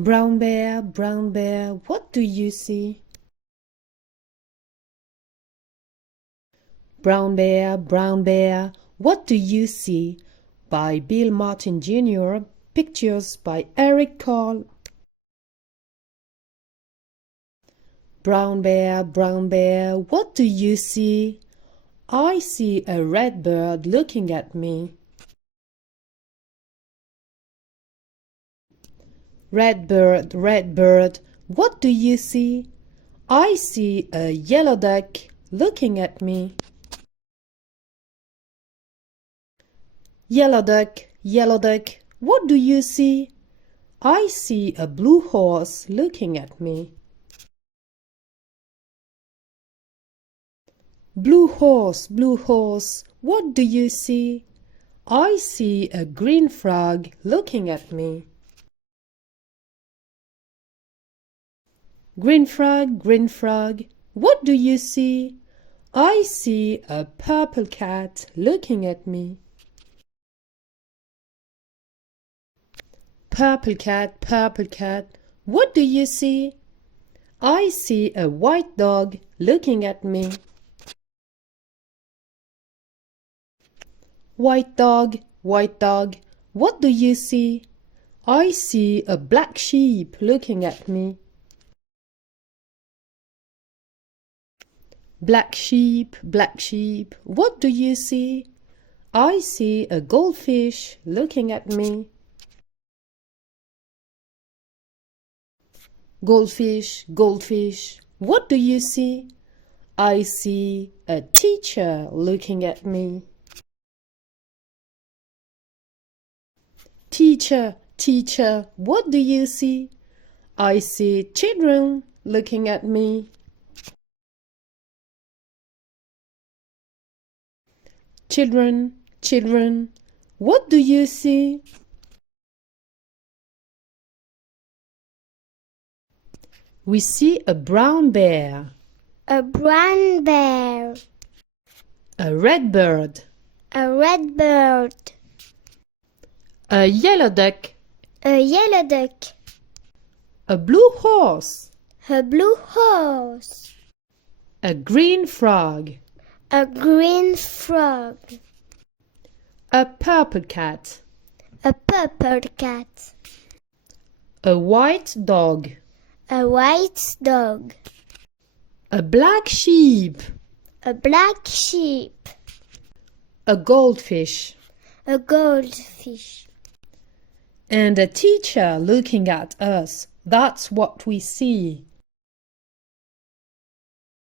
Brown bear, what do you see? Brown bear, what do you see? By Bill Martin Jr., pictures by Eric Carle. Brown bear, what do you see? I see a red bird looking at me. Red bird, what do you see? I see a yellow duck looking at me. Yellow duck, what do you see? I see a blue horse looking at me. Blue horse, what do you see? I see a green frog looking at me. Green frog, what do you see? I see a purple cat looking at me. Purple cat, what do you see? I see a white dog looking at me. White dog, what do you see? I see a black sheep looking at me. Black sheep, what do you see? I see a goldfish looking at me. Goldfish, what do you see? I see a teacher looking at me. Teacher, what do you see? I see children looking at me. Children, what do you see? We see a brown bear. A brown bear. A red bird. A red bird. A yellow duck. A yellow duck. A blue horse. A blue horse. A green frog. A green frog. A purple cat. A purple cat. A white dog. A white dog. A black sheep. A black sheep. A goldfish. A goldfish. And a teacher looking at us. That's what we see.